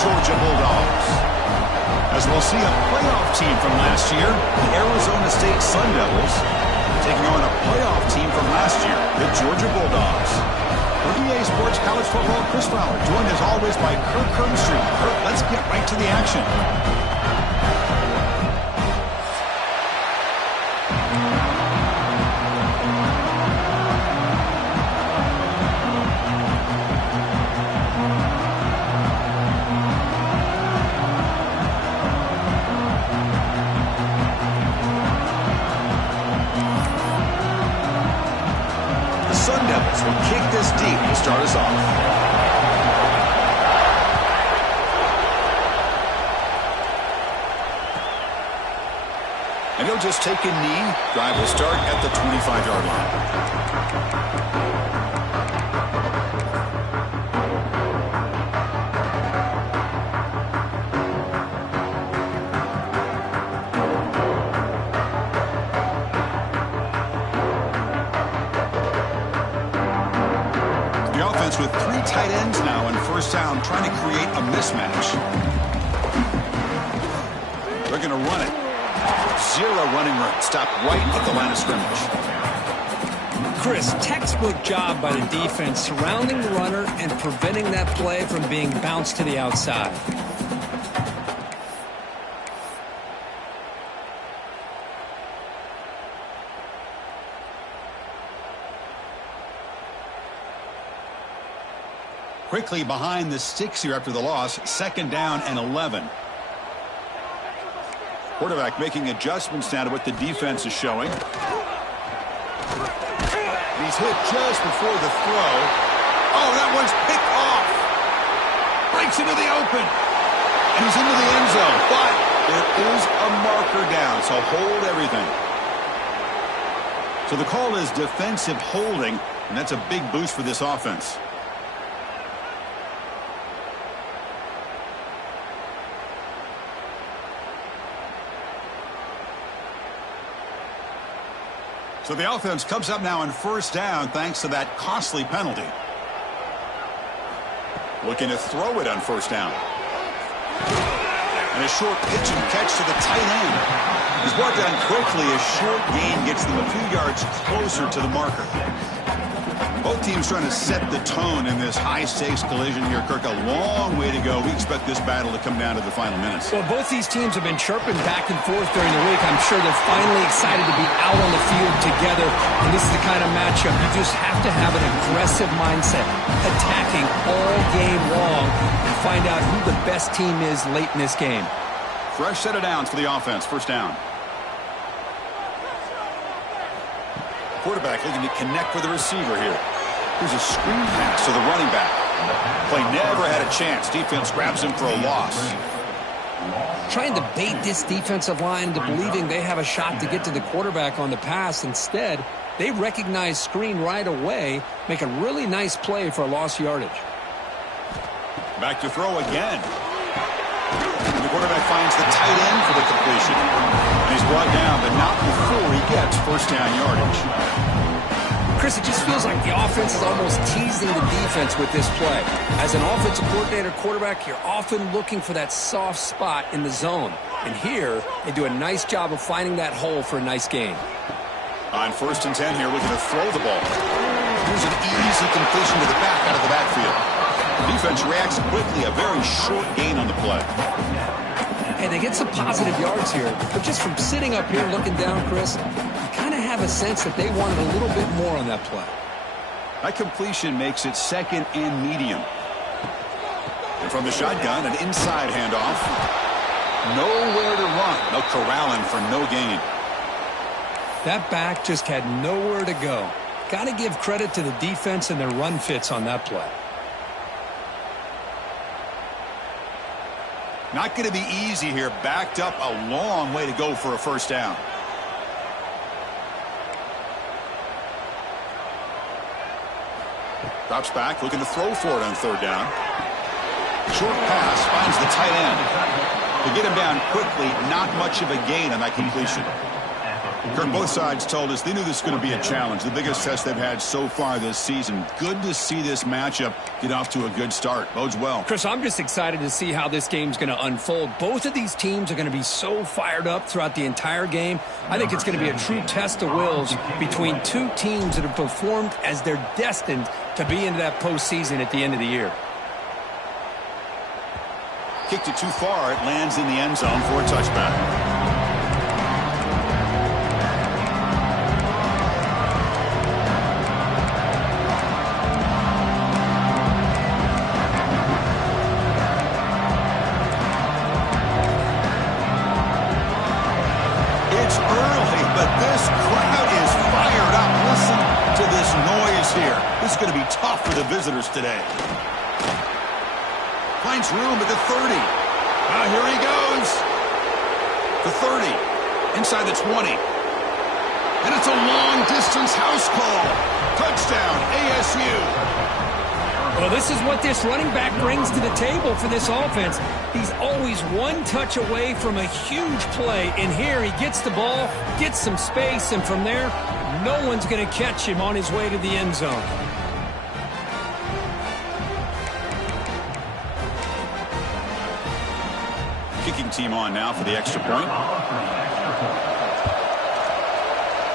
Georgia Bulldogs. As we'll see a playoff team from last year, the Arizona State Sun Devils, taking on a playoff team from last year, the Georgia Bulldogs. For EA Sports College Football, Chris Fowler, joined as always by Kirk Hermstreet. Kirk, let's get right to the action. Will kick this deep to start us off. And he'll just take a knee. Drive will start at the 25-yard line. With three tight ends now in first down, trying to create a mismatch. They're going to run it. Zero running room. Stopped right at the line of scrimmage. Chris, textbook job by the defense surrounding the runner and preventing that play from being bounced to the outside. Quickly behind the sticks here after the loss. Second down and 11. Quarterback making adjustments now to what the defense is showing. He's hit just before the throw. Oh, that one's picked off. Breaks into the open. And he's into the end zone. But there is a marker down, so hold everything. So the call is defensive holding, and that's a big boost for this offense. So the offense comes up now in first down thanks to that costly penalty. Looking to throw it on first down. And a short pitch and catch to the tight end. He's brought down quickly. A short gain gets them a few yards closer to the marker. Both teams trying to set the tone in this high-stakes collision here. Kirk, a long way to go. We expect this battle to come down to the final minutes. Well, both these teams have been chirping back and forth during the week. I'm sure they're finally excited to be out on the field together. And this is the kind of matchup you just have to have an aggressive mindset, attacking all game long, and find out who the best team is late in this game. Fresh set of downs for the offense. First down. Quarterback looking to connect with the receiver here. Here's a screen pass to the running back. Play never had a chance. Defense grabs him for a loss. Trying to bait this defensive line into believing they have a shot to get to the quarterback on the pass. Instead, they recognize screen right away, make a really nice play for a lost yardage. Back to throw again. And the quarterback finds the tight end for the completion. And he's brought down, but not before he gets first down yardage. Chris, it just feels like the offense is almost teasing the defense with this play. As an offensive coordinator quarterback, you're often looking for that soft spot in the zone. And here, they do a nice job of finding that hole for a nice gain. On first and 10 here, looking to throw the ball. Here's an easy completion to the back out of the backfield. The defense reacts quickly, a very short gain on the play. Hey, they get some positive yards here, but just from sitting up here looking down, Chris, you kind of have a sense that they wanted a little bit more on that play. That completion makes it second and medium. And from the shotgun, an inside handoff. Nowhere to run. No corralling for no gain. That back just had nowhere to go. Got to give credit to the defense and their run fits on that play. Not going to be easy here. Backed up a long way to go for a first down. Drops back, looking to throw for it on third down. Short pass finds the tight end. To get him down quickly, not much of a gain on that completion. Kirk, both sides told us they knew this was going to be a challenge, the biggest test they've had so far this season. Good to see this matchup get off to a good start. Bodes well. Chris, I'm just excited to see how this game's going to unfold. Both of these teams are going to be so fired up throughout the entire game. I think it's going to be a true test of wills between two teams that have performed as they're destined to be into that postseason at the end of the year. Kicked it too far. It lands in the end zone for a touchback. This is going to be tough for the visitors today. Finds room at the 30. Here he goes. The 30. Inside the 20. And it's a long-distance house call. Touchdown, ASU. Well, this is what this running back brings to the table for this offense. He's always one touch away from a huge play. And here he gets the ball, gets some space, and from there, no one's going to catch him on his way to the end zone. Kicking team on now for the extra point.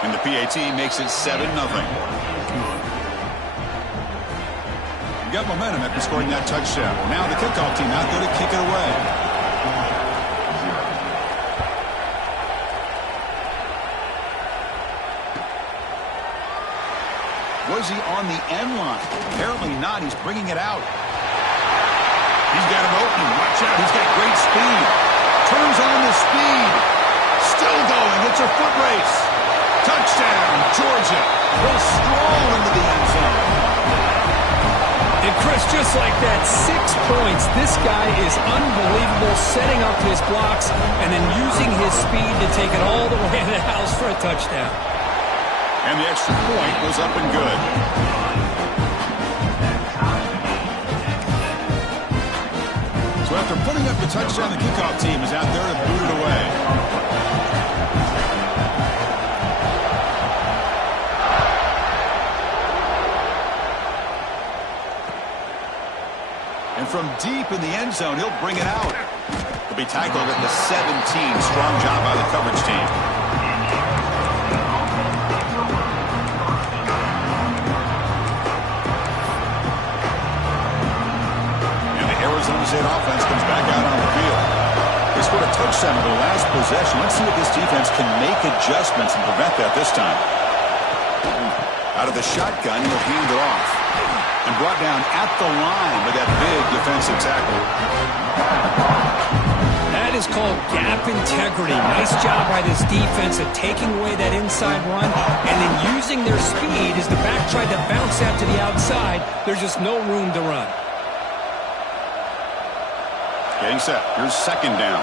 And the PAT makes it 7-0. Got momentum after scoring that touchdown. Now the kickoff team out there to kick it away. Was he on the end line? Apparently not. He's bringing it out. He's got an opening. Watch out. He's got great speed. Turns on the speed. Still going. It's a foot race. Touchdown, Georgia. Will stroll into the end zone. And Chris, just like that, 6 points. This guy is unbelievable, setting up his blocks and then using his speed to take it all the way to the house for a touchdown. And the extra point was up and good. So after putting up the touchdown, the kickoff team is out there to boot it away. And from deep in the end zone, he'll bring it out. He'll be tackled at the 17. Strong job by the coverage team. Arizona State offense comes back out on the field. They scored a touchdown in their last possession. Let's see if this defense can make adjustments and prevent that this time. Out of the shotgun, he'll hand it off. And brought down at the line with that big defensive tackle. That is called gap integrity. Nice job by this defense of taking away that inside run and then using their speed as the back tried to bounce that to the outside. There's just no room to run. Getting set. Here's second down.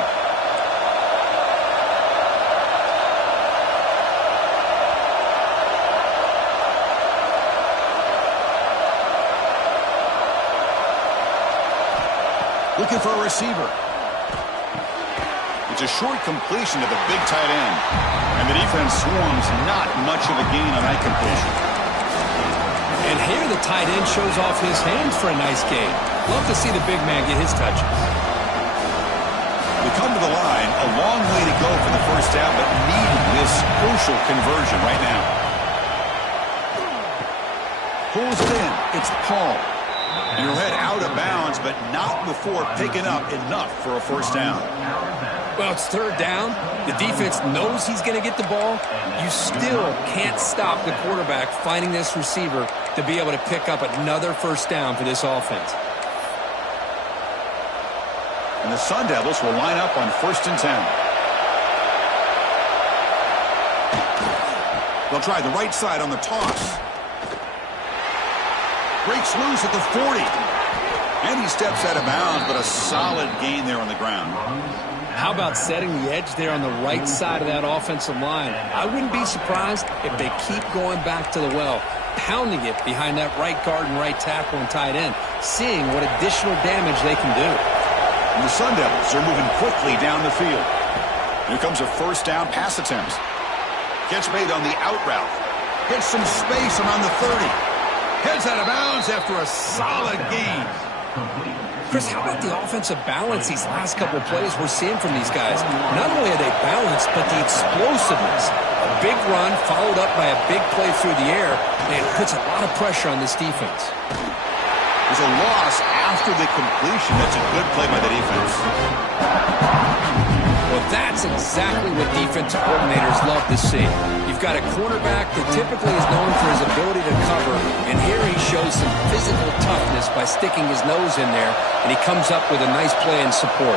Looking for a receiver. It's a short completion to the big tight end. And the defense swarms not much of a gain on that completion. And here the tight end shows off his hands for a nice gain. Love to see the big man get his touches. They come to the line, a long way to go for the first down, but needing this crucial conversion right now. Pulls it in. It's Paul. And he'll head out of bounds, but not before picking up enough for a first down. Well, it's third down. The defense knows he's going to get the ball. You still can't stop the quarterback finding this receiver to be able to pick up another first down for this offense. And the Sun Devils will line up on 1st and 10. They'll try the right side on the toss. Breaks loose at the 40. And he steps out of bounds, but a solid gain there on the ground. How about setting the edge there on the right side of that offensive line? I wouldn't be surprised if they keep going back to the well, pounding it behind that right guard and right tackle and tight end, seeing what additional damage they can do. And the Sun Devils are moving quickly down the field. Here comes a first down pass attempt. Gets made on the out route. Gets some space around the 30. Heads out of bounds after a solid gain. Chris, how about the offensive balance these last couple of plays we're seeing from these guys? Not only are they balanced, but the explosiveness. A big run followed up by a big play through the air, and it puts a lot of pressure on this defense. There's a loss after the completion. That's a good play by the defense. Well, that's exactly what defensive coordinators love to see. You've got a quarterback that typically is known for his ability to cover, and here he shows some physical toughness by sticking his nose in there, and he comes up with a nice play in support.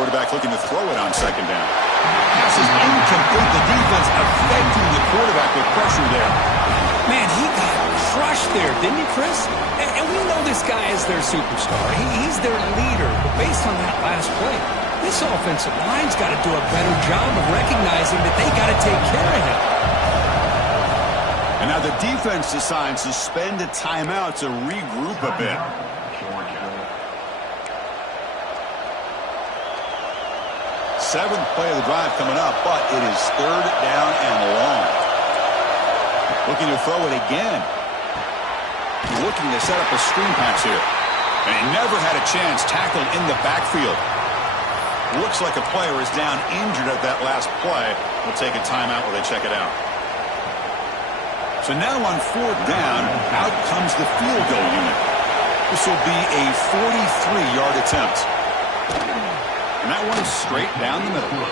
Quarterback looking to throw it on second down. Pass is incomplete. The defense affecting the quarterback with pressure there. Man, he got crushed there, didn't he, Chris? And we know this guy is their superstar. He's their leader. But based on that last play, this offensive line's got to do a better job of recognizing that they got to take care of him. And now the defense decides to spend a timeout to regroup a bit. Seventh play of the drive coming up, but it is third down and long. Looking to throw it again. Looking to set up a screen pass here. And he never had a chance tackled in the backfield. Looks like a player is down injured at that last play. We'll take a timeout while they check it out. So now on fourth down, out comes the field goal unit. This will be a 43-yard attempt. And that one's straight down the middle.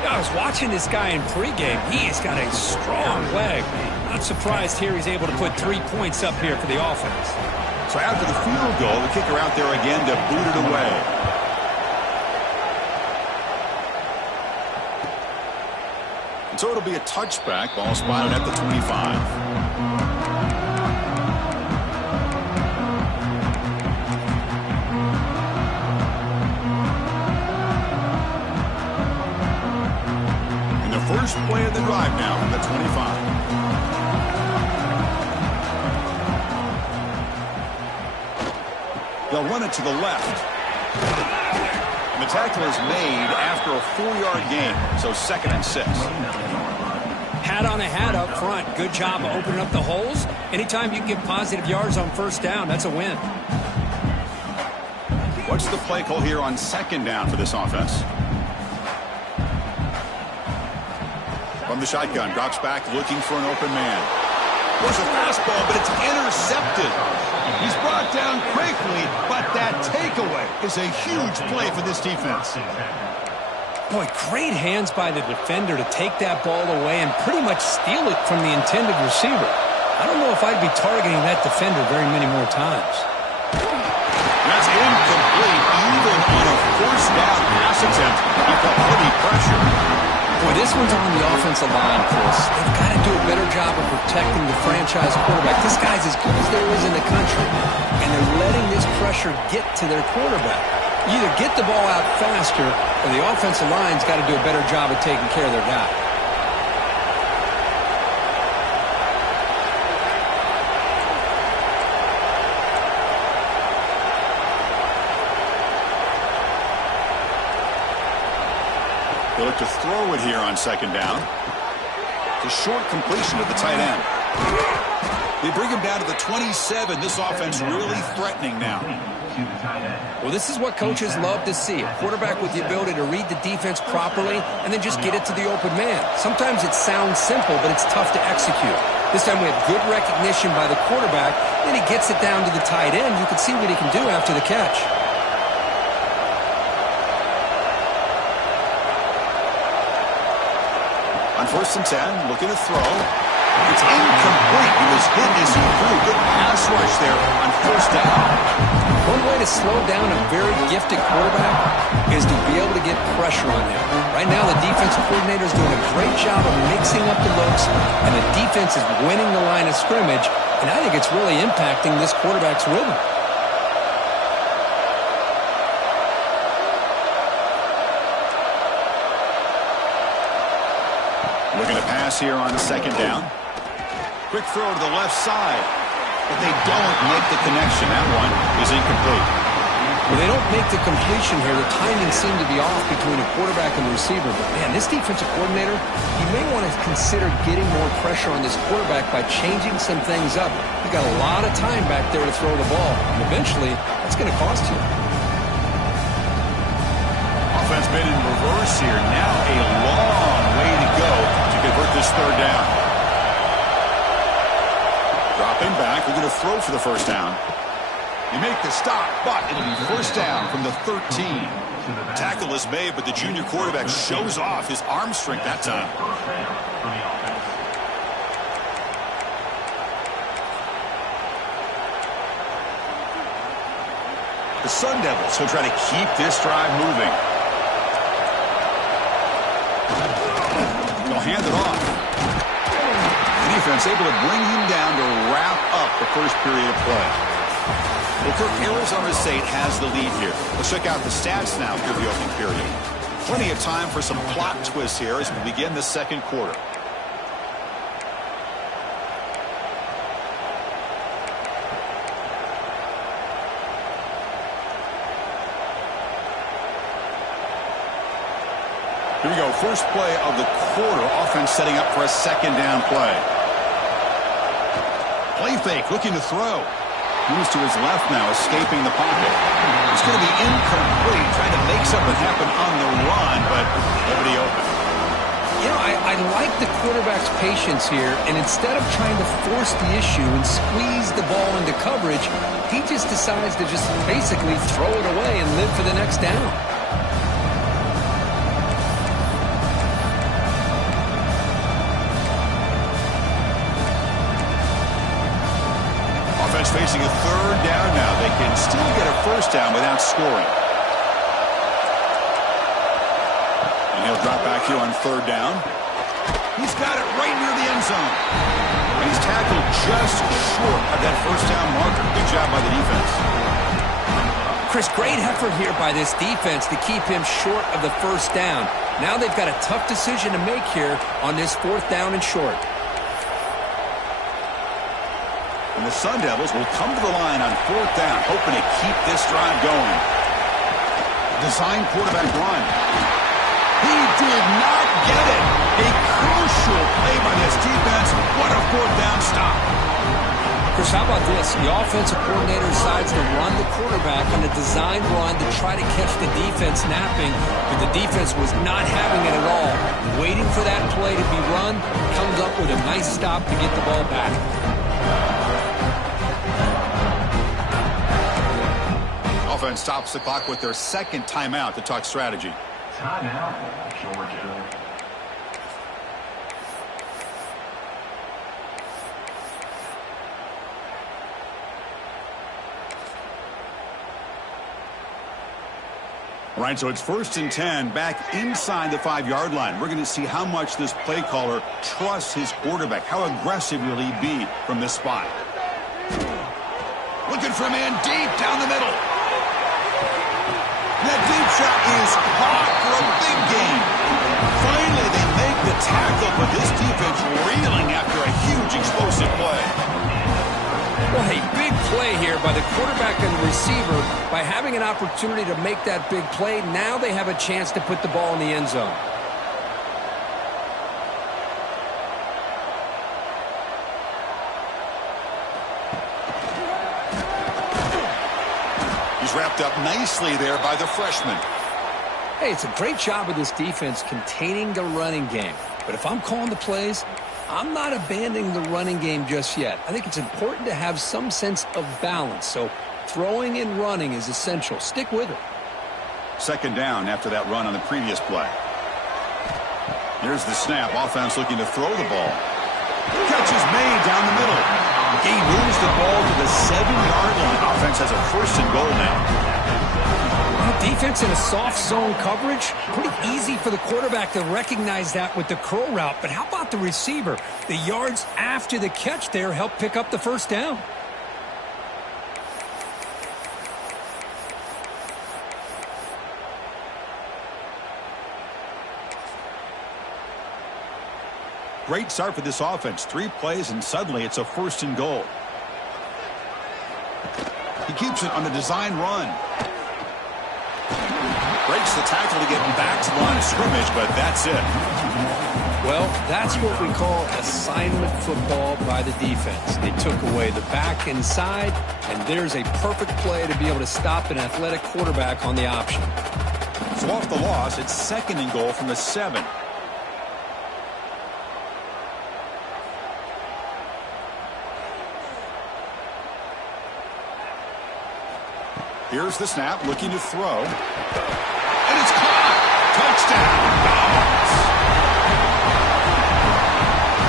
I was watching this guy in pregame. He has got a strong leg. Not surprised here he's able to put 3 points up here for the offense. So after the field goal, the kicker out there again to boot it away. And so it'll be a touchback. Ball spotted at the 25. First play of the drive now from the 25. They'll run it to the left. And the tackle is made after a 4-yard gain, so 2nd and 6. Hat on a hat up front. Good job of opening up the holes. Anytime you can get positive yards on first down, that's a win. What's the play call here on second down for this offense? From the shotgun, drops back looking for an open man. There's a fastball, but it's intercepted. He's brought down quickly, but that takeaway is a huge play for this defense. Boy, great hands by the defender to take that ball away and pretty much steal it from the intended receiver. I don't know if I'd be targeting that defender very many more times. That's incomplete, even on a first down pass attempt. He felt heavy pressure. Boy, this one's on the offensive line, Chris. They've got to do a better job of protecting the franchise quarterback. This guy's as good as there is in the country, and they're letting this pressure get to their quarterback. You either get the ball out faster, or the offensive line's got to do a better job of taking care of their guy. They look to throw it here on second down. It's a short completion to the tight end. They bring him down to the 27. This offense really threatening now. Well, this is what coaches love to see. A quarterback with the ability to read the defense properly and then just get it to the open man. Sometimes it sounds simple, but it's tough to execute. This time we have good recognition by the quarterback. Then he gets it down to the tight end. You can see what he can do after the catch. On 1st and 10, looking to throw. It's incomplete. He was hit as he threw. Good pass rush there on 1st down. One way to slow down a very gifted quarterback is to be able to get pressure on him. Right now, the defensive coordinator is doing a great job of mixing up the looks, and the defense is winning the line of scrimmage, and I think it's really impacting this quarterback's rhythm. Looking to pass here on 2nd down. Quick throw to the left side. but they don't make the connection. That one is incomplete. Well, they don't make the completion here. The timing seemed to be off between a quarterback and the receiver. But, man, this defensive coordinator, he may want to consider getting more pressure on this quarterback by changing some things up. He's got a lot of time back there to throw the ball. And eventually, that's going to cost you. Offense been in reverse here. Now a long way to go to convert this third down. Dropping back. We're going to throw for the first down. They make the stop, but it'll be first down from the 13. Tackle is made, but the junior quarterback shows off his arm strength that time. The Sun Devils will try to keep this drive moving. They'll hand it off. The defense able to bring him down to wrap up the first period of play. Well, Kirk, Arizona State has the lead here. Let's check out the stats now for the opening period. Plenty of time for some plot twists here as we begin the second quarter. Here we go. First play of the quarter. Offense setting up for a second down play. Play fake, looking to throw. Moves to his left now, escaping the pocket. It's going to be incomplete, trying to make something happen on the run, but nobody open. You know, I like the quarterback's patience here, and instead of trying to force the issue and squeeze the ball into coverage, he just decides to just basically throw it away and live for the next down. Facing a third down now. They can still get a first down without scoring. And he'll drop back here on third down. He's got it right near the end zone. And he's tackled just short of that first down marker. Good job by the defense. Chris, great effort here by this defense to keep him short of the first down. Now they've got a tough decision to make here on this fourth down and short. And the Sun Devils will come to the line on fourth down, hoping to keep this drive going. Design quarterback run. He did not get it. A crucial play by this defense. What a fourth down stop. Chris, how about this? The offensive coordinator decides to run the quarterback on a design run to try to catch the defense napping, but the defense was not having it at all. Waiting for that play to be run, comes up with a nice stop to get the ball back. Offense stops the clock with their second timeout to talk strategy. Timeout, Georgia. All right, so it's 1st and 10 back inside the 5-yard line. We're going to see how much this play caller trusts his quarterback. How aggressive will he be from this spot? Looking for a man deep down the middle. That deep shot is caught for a big gain. Finally, they make the tackle, but this defense reeling after a huge explosive play. Well, hey, big play here by the quarterback and the receiver. By having an opportunity to make that big play, now they have a chance to put the ball in the end zone. Wrapped up nicely there by the freshman. Hey, it's a great job of this defense containing the running game. But if I'm calling the plays, I'm not abandoning the running game just yet. I think it's important to have some sense of balance. So throwing and running is essential. Stick with it. Second down after that run on the previous play. Here's the snap. Offense looking to throw the ball. Catch is made down the middle. He moves the ball to the 7-yard line. Offense has a 1st and goal now. Defense in a soft zone coverage. Pretty easy for the quarterback to recognize that with the curl route. But how about the receiver? The yards after the catch there help pick up the first down. Great start for this offense. 3 plays, and suddenly it's a 1st and goal. He keeps it on the design run. Breaks the tackle to get back to the line of scrimmage, but that's it. Well, that's what we call assignment football by the defense. They took away the back inside, and there's a perfect play to be able to stop an athletic quarterback on the option. So off the loss, it's 2nd and goal from the 7. Here's the snap, looking to throw. And it's caught! Touchdown!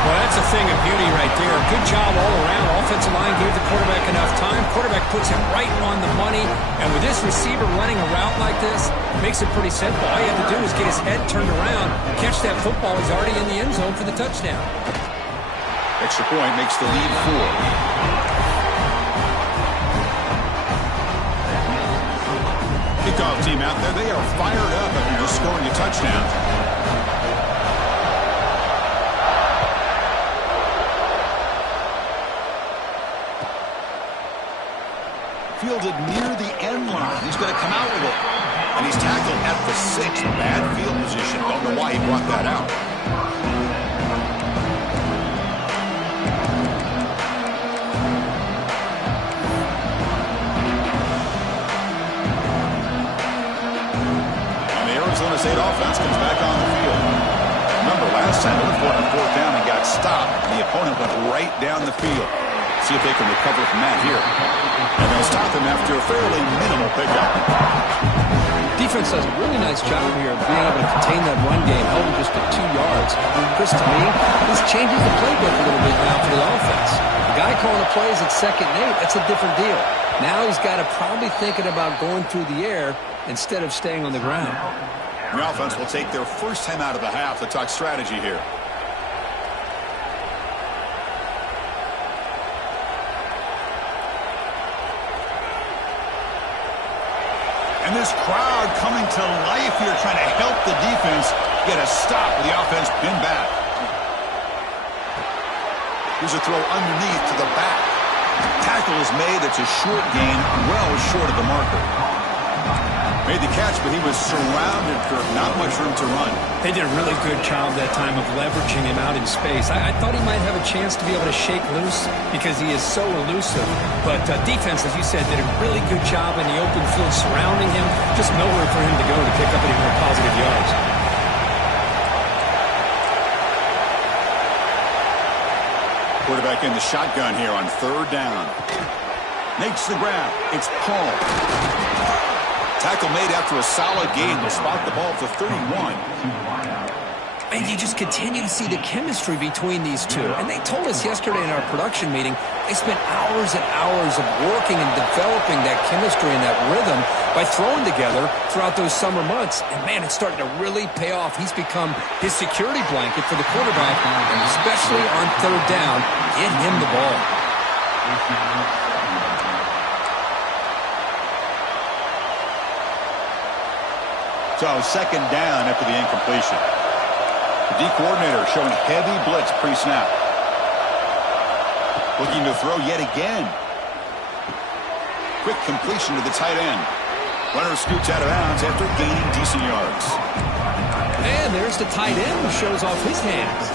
Well, that's a thing of beauty right there. Good job all around. Offensive line gave the quarterback enough time. Quarterback puts it right on the money. And with this receiver running a route like this, it makes it pretty simple. All you have to do is get his head turned around, catch that football. He's already in the end zone for the touchdown. Extra point makes the lead 4. Kickoff team out there, they are fired up after just scoring a touchdown. Fielded near the end line. He's going to come out with it. And he's tackled at the 6th. Bad field position. Don't know why he brought that out. And the Arizona State offense comes back on the field. Remember, last time they were on 4th down and got stopped. And the opponent went right down the field. See if they can recover from that here. And they'll stop him after a fairly minimal pickup. Defense does a really nice job here of being able to contain that run game, held him just at 2 yards. Chris, to me, this changes the playbook a little bit now for the offense. The guy calling the plays at 2nd and 8, that's a different deal. Now he's got to probably thinking about going through the air instead of staying on the ground. The offense will take their first time out of the half to talk strategy here. And this crowd coming to life here, trying to help the defense get a stop with the offense pinned back. Here's a throw underneath to the back. Tackle is made. It's a short gain, well short of the marker. Made the catch, but he was surrounded, Kirk. Not much room to run. They did a really good job that time of leveraging him out in space. I thought he might have a chance to be able to shake loose because he is so elusive. But defense, as you said, did a really good job in the open field surrounding him. Just nowhere for him to go to pick up any more positive yards. Quarterback in the shotgun here on 3rd down. Makes the grab. It's Paul. Tackle made after a solid gain. They'll spot the ball at the 31. And you just continue to see the chemistry between these two. And they told us yesterday in our production meeting, they spent hours and hours of working and developing that chemistry and that rhythm by throwing together throughout those summer months. And, man, it's starting to really pay off. He's become his security blanket for the quarterback, and especially on 3rd down, get him the ball. So 2nd down after the incompletion. The D coordinator showing heavy blitz pre-snap. Looking to throw yet again. Quick completion to the tight end. Runner scoots out of bounds after gaining decent yards. And there's the tight end who shows off his hands.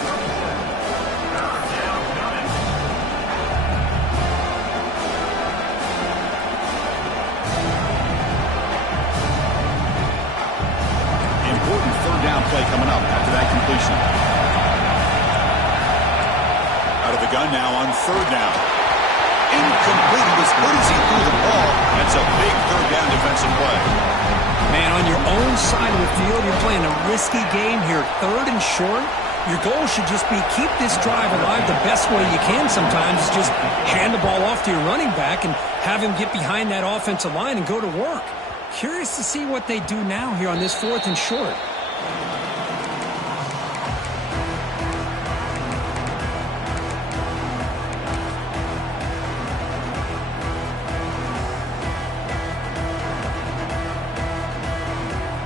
Important 3rd down play coming up after that completion. Out of the gun now on 3rd down. Incomplete. He was good as he threw the ball. That's a big 3rd down defensive play. Man, on your own side of the field, you're playing a risky game here. 3rd and short. Your goal should just be keep this drive alive the best way you can sometimes. Is just hand the ball off to your running back and have him get behind that offensive line and go to work. Curious to see what they do now here on this 4th and short.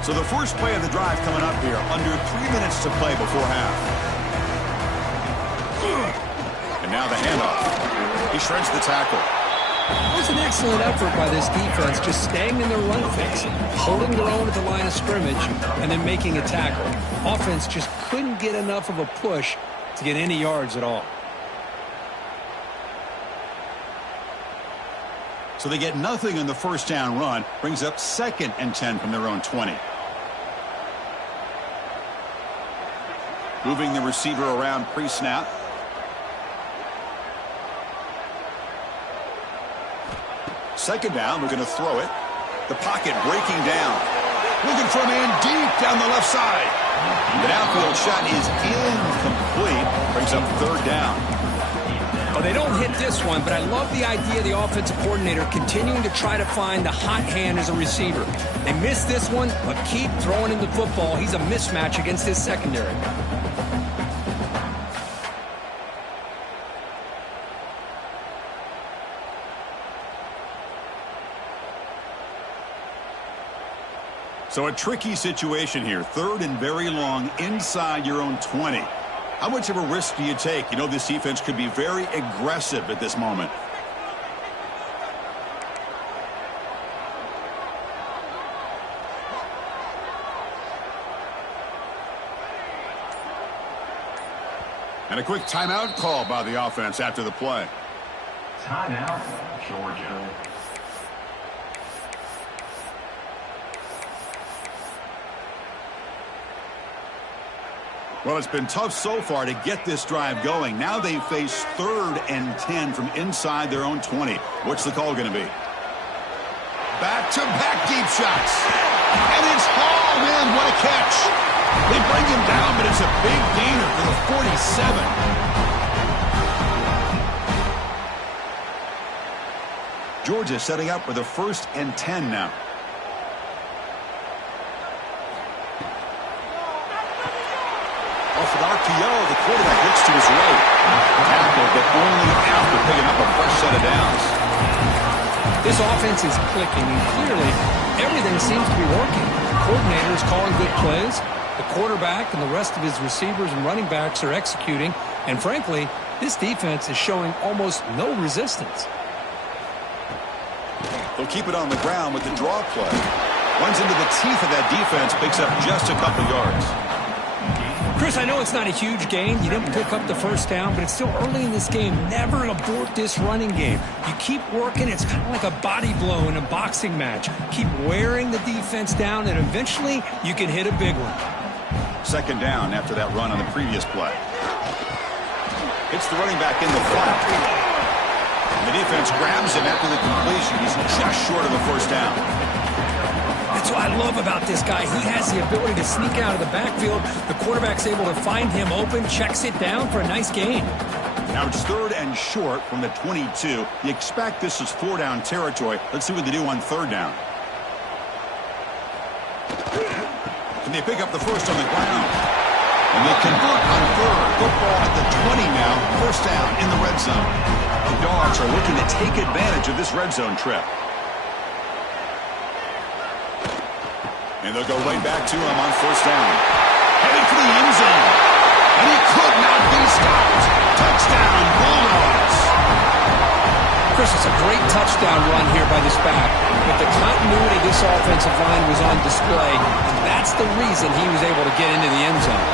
So the first play of the drive coming up here, under 3 minutes to play before half. And now the handoff. He shreds the tackle. It was an excellent effort by this defense, just staying in their run fix, holding their own at the line of scrimmage, and then making a tackle. Offense just couldn't get enough of a push to get any yards at all. So they get nothing on the first down run, brings up 2nd and 10 from their own 20. Moving the receiver around pre-snap. Second down, we're going to throw it. The pocket breaking down. Looking for a man deep down the left side. The downfield shot is incomplete. Brings up 3rd down. Well, they don't hit this one, but I love the idea of the offensive coordinator continuing to try to find the hot hand as a receiver. They missed this one, but keep throwing him the football. He's a mismatch against his secondary. So a tricky situation here. 3rd and very long inside your own 20. How much of a risk do you take? You know this defense could be very aggressive at this moment. And a quick timeout call by the offense after the play. Timeout, Georgia. Well, it's been tough so far to get this drive going. Now they face 3rd and 10 from inside their own 20. What's the call going to be? Back-to-back deep shots. And it's hauled in. What a catch. They bring him down, but it's a big gainer for the 47. Georgia setting up with a 1st and 10 now. Off an RPO, the quarterback looks to his right. Tackled, but only after picking up a fresh set of downs. This offense is clicking, and clearly everything seems to be working. The coordinator is calling good plays. The quarterback and the rest of his receivers and running backs are executing. And frankly, this defense is showing almost no resistance. They'll keep it on the ground with the draw play. Runs into the teeth of that defense, picks up just a couple yards. Chris, I know it's not a huge gain. You didn't pick up the first down, but it's still early in this game. Never abort this running game. You keep working. It's kind of like a body blow in a boxing match. Keep wearing the defense down, and eventually you can hit a big one. 2nd down after that run on the previous play. Hits the running back in the flat. And the defense grabs him after the completion. He's just short of the first down. That's what I love about this guy. He has the ability to sneak out of the backfield. The quarterback's able to find him open, checks it down for a nice gain. Now it's 3rd and short from the 22. You expect this is 4-down territory. Let's see what they do on 3rd down. And they pick up the first on the ground. And they convert on 3rd. Football at the 20 now. 1st down in the red zone. The Dogs are looking to take advantage of this red zone trip. And they'll go right back to him on 1st down. Heading for the end zone. And he could not be stopped. Touchdown, Bulldogs. Chris, it's a great touchdown run here by this back. But the continuity of this offensive line was on display. And that's the reason he was able to get into the end zone.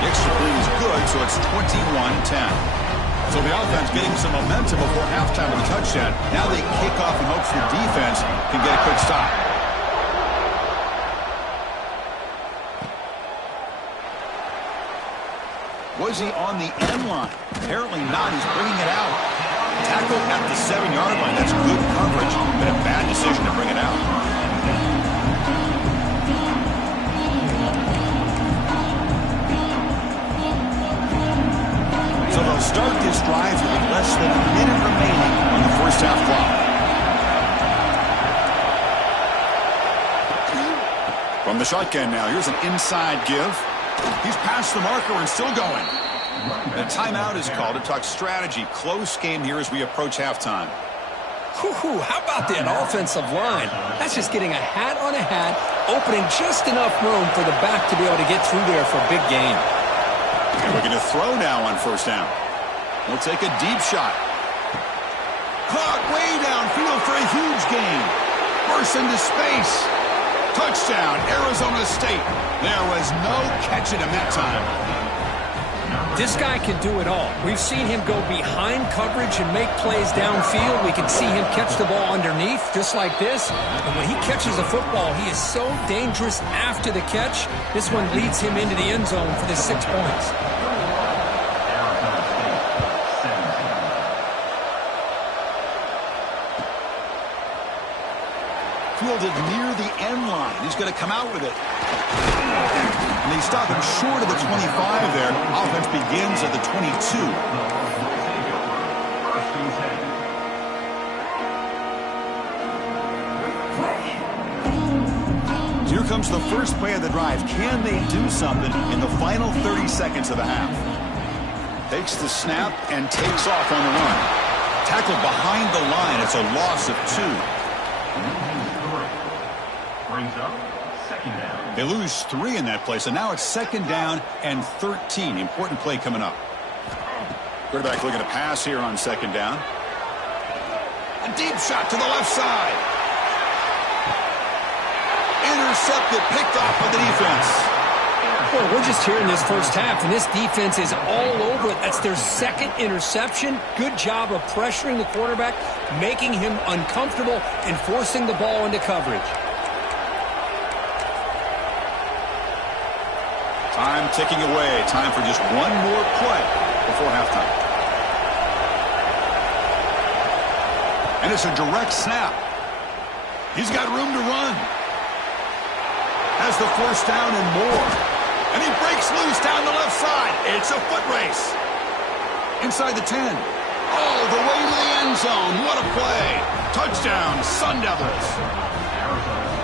The extra point is good, so it's 21-10. So the offense getting some momentum before halftime with a touchdown. Now they kick off in hopes the defense can get a quick stop. Was he on the end line? Apparently not. He's bringing it out. Tackled at the 7-yard line. That's good coverage, but a bad decision to bring it out. So they'll start this drive with less than a minute remaining on the first half clock. From the shotgun now, here's an inside give. He's past the marker and still going. The timeout is called to talk strategy. Close game here as we approach halftime. How about that offensive line? That's just getting a hat on a hat, opening just enough room for the back to be able to get through there for a big gain. And we're going to throw now on 1st down. We'll take a deep shot. Caught way downfield for a huge gain. Bursts into space. Touchdown, Arizona State. There was no catching him that time. This guy can do it all. We've seen him go behind coverage and make plays downfield. We can see him catch the ball underneath, just like this. And when he catches a football, he is so dangerous after the catch. This one leads him into the end zone for the 6 points. Fielded near the end line. He's going to come out with it. And they stop him short of the 25 there. Offense begins at the 22. Here comes the first play of the drive. Can they do something in the final 30 seconds of the half? Takes the snap and takes off on the run. Tackled behind the line. It's a loss of 2. They lose 3 in that play, so now it's 2nd down and 13. Important play coming up. Quarterback looking to pass here on 2nd down. A deep shot to the left side. Intercepted, picked off by the defense. Well, we're just here in this first half, and this defense is all over it. That's their 2nd interception. Good job of pressuring the quarterback, making him uncomfortable, and forcing the ball into coverage. Time ticking away. Time for just one more play before halftime. And it's a direct snap. He's got room to run. Has the 1st down and more. And he breaks loose down the left side. It's a foot race. Inside the 10. All the way to the end zone. What a play. Touchdown, Sun Devils.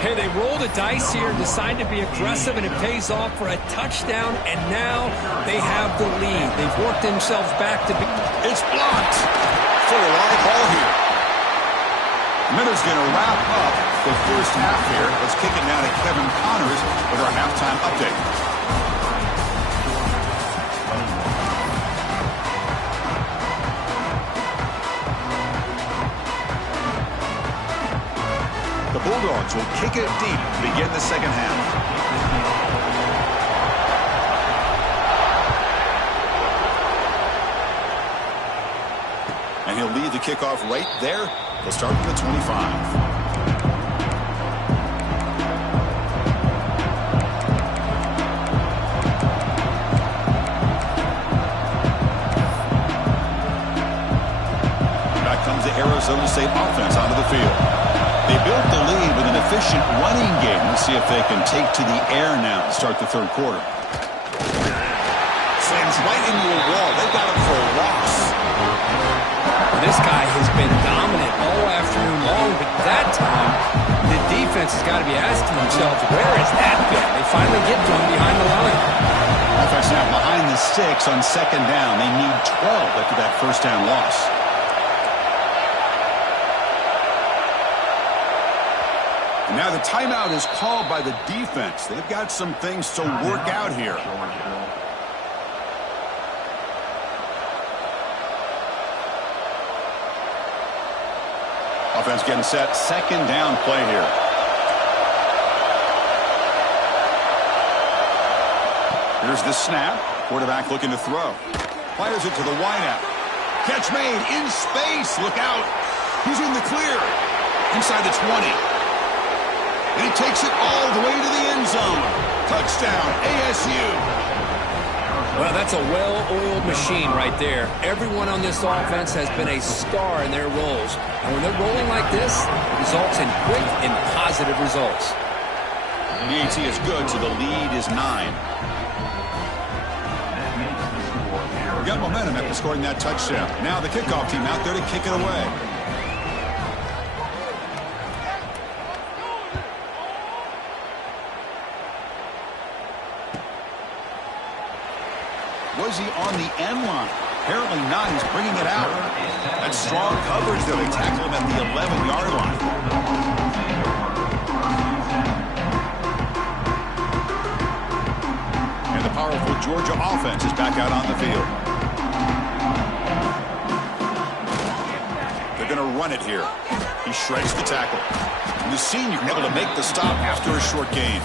Hey, they roll the dice here and decide to be aggressive, and it pays off for a touchdown, and now they have the lead. They've worked themselves back to be... It's blocked for a live ball here. Miller's going to wrap up the first half here. Let's kick it now to Kevin Connors with our halftime update. The Bulldogs will kick it deep to begin the 2nd half. And he'll lead the kickoff right there. He'll start from the 25. Comes the Arizona State offense onto the field. They built the lead with an efficient running game. Let's see if they can take to the air now to start the 3rd quarter. Slams right into a wall. They've got him for a loss. This guy has been dominant all afternoon long, but that time the defense has got to be asking themselves, where has that been? They finally get to him behind the line. Offense now behind the 6 on 2nd down. They need 12 after that 1st down loss. Now the timeout is called by the defense. They've got some things to work out here. Offense getting set. 2nd down play here. Here's the snap. Quarterback looking to throw. Fires it to the wideout. Catch made in space. Look out. He's in the clear. Inside the 20. And he takes it all the way to the end zone. Touchdown, ASU. Well, that's a well-oiled machine right there. Everyone on this offense has been a star in their roles. And when they're rolling like this, it results in quick and positive results. The AT is good, so the lead is 9. We got momentum after scoring that touchdown. Now the kickoff team out there to kick it away. Was he on the end line? Apparently not. He's bringing it out. That's strong coverage, though. They tackle him at the 11-yard line. And the powerful Georgia offense is back out on the field. The They're going to run it here. He shreds the tackle. And the senior able to make the stop after a short gain.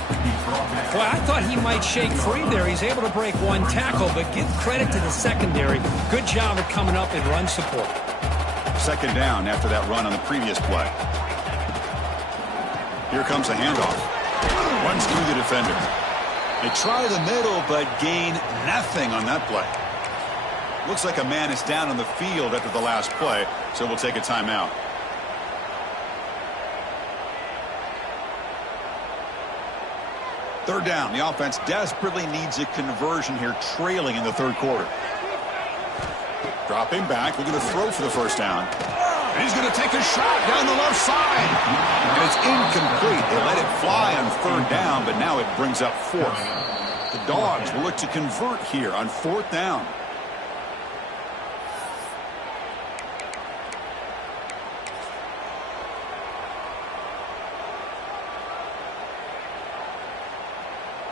Boy, I thought he might shake free there. He's able to break one tackle, but give credit to the secondary. Good job of coming up in run support. Second down after that run on the previous play. Here comes a handoff. Runs through the defender. They try the middle, but gain nothing on that play. Looks like a man is down on the field after the last play, so we'll take a timeout. Third down. The offense desperately needs a conversion here, trailing in the third quarter. Dropping back, looking to throw for the first down. And he's going to take a shot down the left side. And it's incomplete. They let it fly on third down, but now it brings up fourth. The Dogs will look to convert here on fourth down.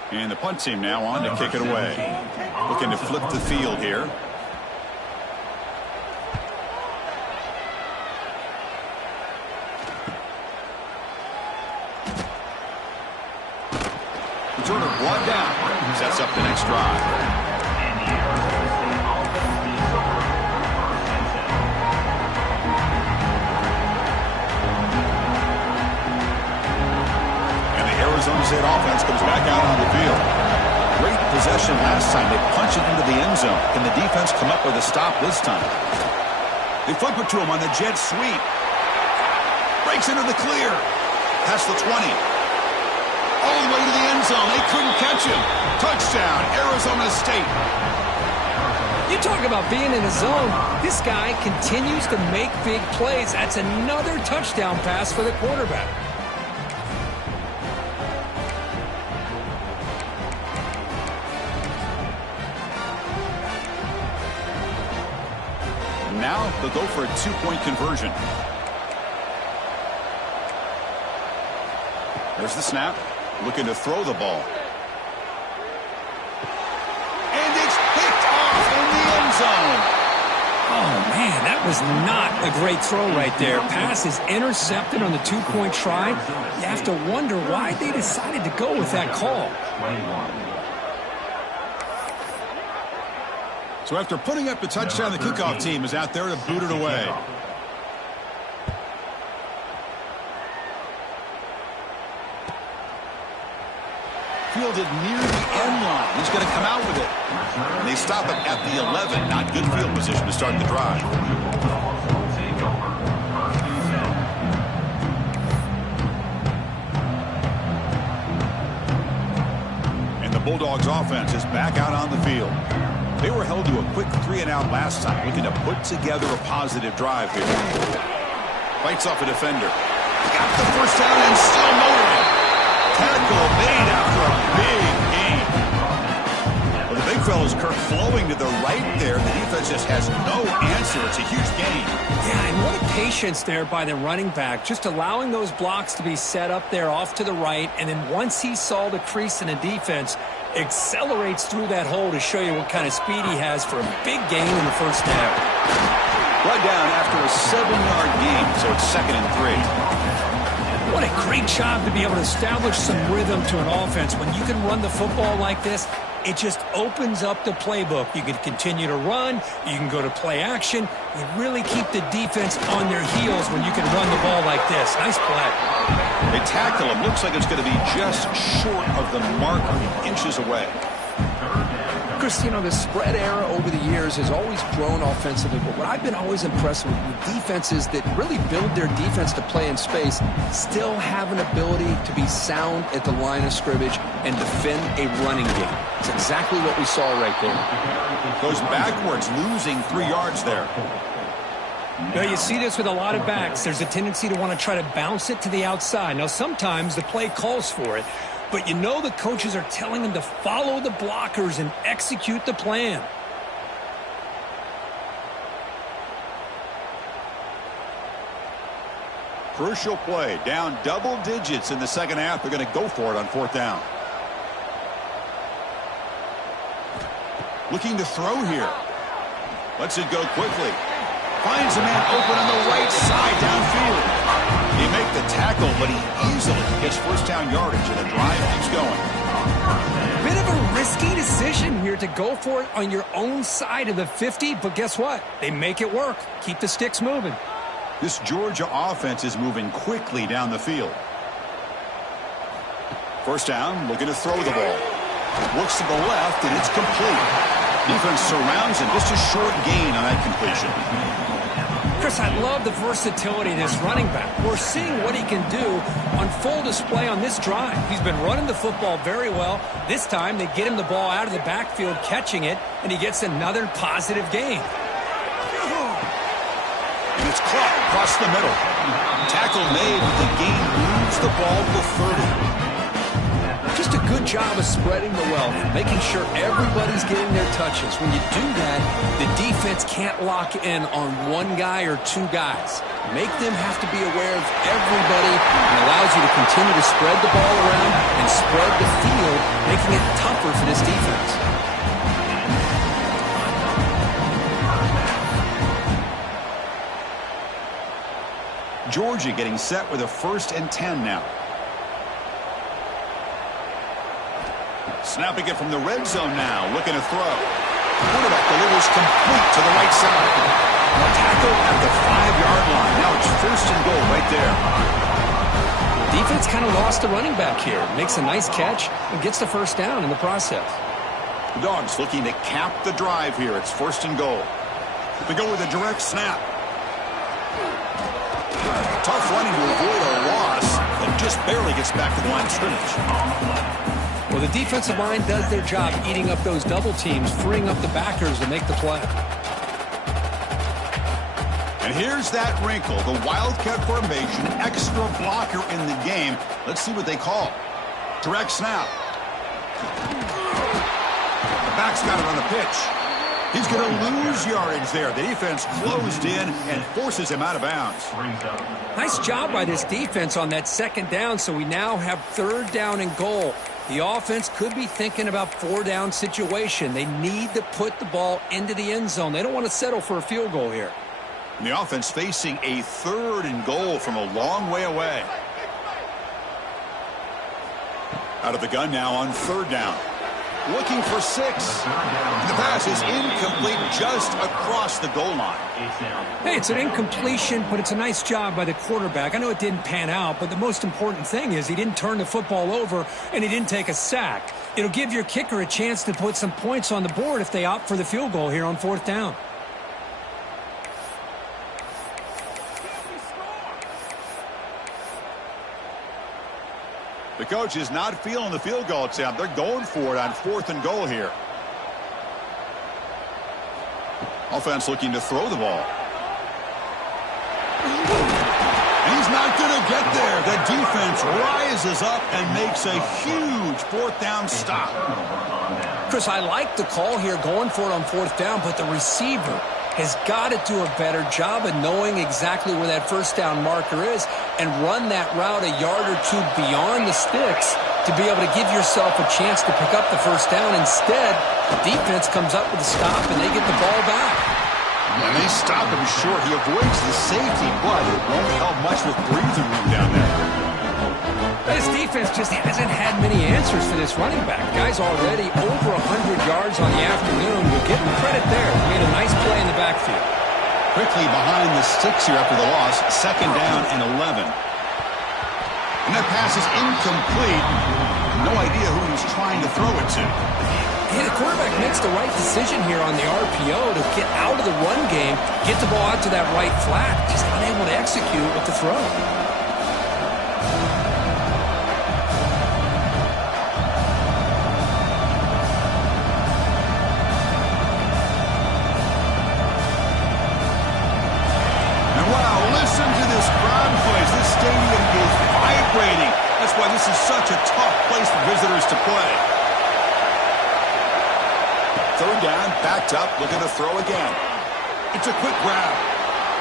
And the punt team now on to kick it away. Looking to flip the field here. Returner brought down. Sets up the next drive. Arizona State offense comes back out on the field. Great possession last time. They punch it into the end zone. Can the defense come up with a stop this time? They flip it to him on the jet sweep. Breaks into the clear. Past the 20. All the way to the end zone. They couldn't catch him. Touchdown, Arizona State. You talk about being in a zone. This guy continues to make big plays. That's another touchdown pass for the quarterback. Now they'll go for a two-point conversion. There's the snap. Looking to throw the ball. And it's picked off in the end zone. Oh, man, that was not a great throw right there. Pass is intercepted on the two-point try. You have to wonder why they decided to go with that call. So after putting up the touchdown, the kickoff team is out there to boot it away. Fielded near the end line. He's going to come out with it. And they stop him at the 11. Not good field position to start the drive. And the Bulldogs offense is back out on the field. They were held to a quick 3-and-out last time, looking to put together a positive drive here. Fights off a defender. Got the first down and still motoring. Tackle made after a big gain. Well, the big fella's Kirk flowing to the right there. The defense just has no answer. It's a huge gain. Yeah, and what a patience there by the running back. Just allowing those blocks to be set up there off to the right. And then once he saw the crease in the defense, accelerates through that hole to show you what kind of speed he has for a big gain in the first half. Brought down after a 7-yard gain, so it's 2nd and 3. What a great job to be able to establish some rhythm to an offense. When you can run the football like this, it just opens up the playbook. You can continue to run. You can go to play action. You really keep the defense on their heels when you can run the ball like this. Nice play. They tackle him. Looks like it's going to be just short of the marker, inches away. Chris, you know, the spread era over the years has always grown offensively, but what I've been always impressed with defenses that really build their defense to play in space still have an ability to be sound at the line of scrimmage and defend a running game. It's exactly what we saw right there. Goes backwards, losing 3 yards there. Now, you see this with a lot of backs. There's a tendency to want to try to bounce it to the outside. Now, sometimes the play calls for it, but you know the coaches are telling them to follow the blockers and execute the plan. Crucial play. Down double digits in the second half. They're going to go for it on 4th down. Looking to throw here. Lets it go quickly. Finds a man open on the right side downfield. He make the tackle, but he easily gets first down yardage, and the drive keeps going. Bit of a risky decision here to go for it on your own side of the 50, but guess what? They make it work. Keep the sticks moving. This Georgia offense is moving quickly down the field. First down, looking to throw the ball. Looks to the left, and it's complete. Defense surrounds him. Just a short gain on that completion. Chris, I love the versatility of this running back. We're seeing what he can do on full display on this drive. He's been running the football very well. This time, they get him the ball out of the backfield, catching it, and he gets another positive gain. And it's caught across the middle. Tackle made, but the gain moves the ball to 30. Just a good job of spreading the wealth, making sure everybody's getting their touches. When you do that, the defense can't lock in on one guy or two guys. Make them have to be aware of everybody, and allows you to continue to spread the ball around and spread the field, making it tougher for this defense. Georgia getting set with a 1st and 10 now. Snapping it from the red zone now, looking to throw. Quarterback delivers complete to the right side. Tackle at the 5-yard line. Now it's 1st and goal right there. Defense kind of lost the running back here. Makes a nice catch and gets the first down in the process. The Dogs looking to cap the drive here. It's 1st and goal. They go with a direct snap. Tough running to avoid a loss, and just barely gets back to the line of scrimmage. Well, the defensive line does their job eating up those double teams, freeing up the backers to make the play. And here's that wrinkle, the Wildcat formation, extra blocker in the game. Let's see what they call. Direct snap. The back's got it on the pitch. He's going to lose yardage there. The defense closed in and forces him out of bounds. Nice job by this defense on that 2nd down, so we now have 3rd down and goal. The offense could be thinking about 4-down situation. They need to put the ball into the end zone. They don't want to settle for a field goal here. And the offense facing a 3rd and goal from a long way away. Out of the gun now on 3rd down. Looking for 6. The pass is incomplete just across the goal line. Hey, it's an incompletion, but it's a nice job by the quarterback. I know it didn't pan out, but the most important thing is he didn't turn the football over and he didn't take a sack. It'll give your kicker a chance to put some points on the board if they opt for the field goal here on 4th down. The coach is not feeling the field goal attempt. They're going for it on 4th and goal here. Offense looking to throw the ball. And he's not going to get there. The defense rises up and makes a huge 4th down stop. Chris, I like the call here going for it on 4th down, but the receiver has got to do a better job of knowing exactly where that 1st down marker is and run that route a yard or two beyond the sticks to be able to give yourself a chance to pick up the 1st down. Instead, the defense comes up with a stop and they get the ball back. And they stop him short. He avoids the safety, but it won't help much with breathing room down there. This defense just hasn't had many answers for this running back. Guy's already over 100 yards on the afternoon. We'll give him credit there. He made a nice play in the backfield. Quickly behind the sticks here after the loss. 2nd down and 11. And that pass is incomplete. No idea who he's trying to throw it to. Yeah, the quarterback makes the right decision here on the RPO to get out of the run game, get the ball out to that right flat. Just unable to execute with the throw. That's why this is such a tough place for visitors to play. 3rd down, backed up, looking to throw again. It's a quick grab.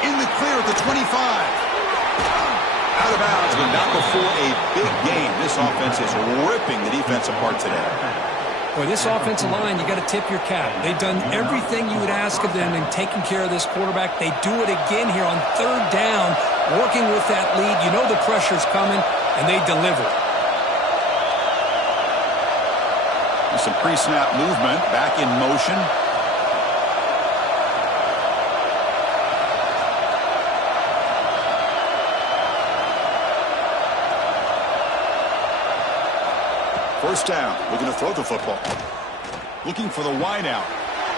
In the clear at the 25. Out of bounds, but not before a big game. This offense is ripping the defense apart today. Boy, this offensive line, you got to tip your cap. They've done everything you would ask of them in taking care of this quarterback. They do it again here on third down, working with that lead. You know the pressure's coming, and they deliver. Some pre-snap movement, back in motion. First down, looking to throw the football. Looking for the wideout.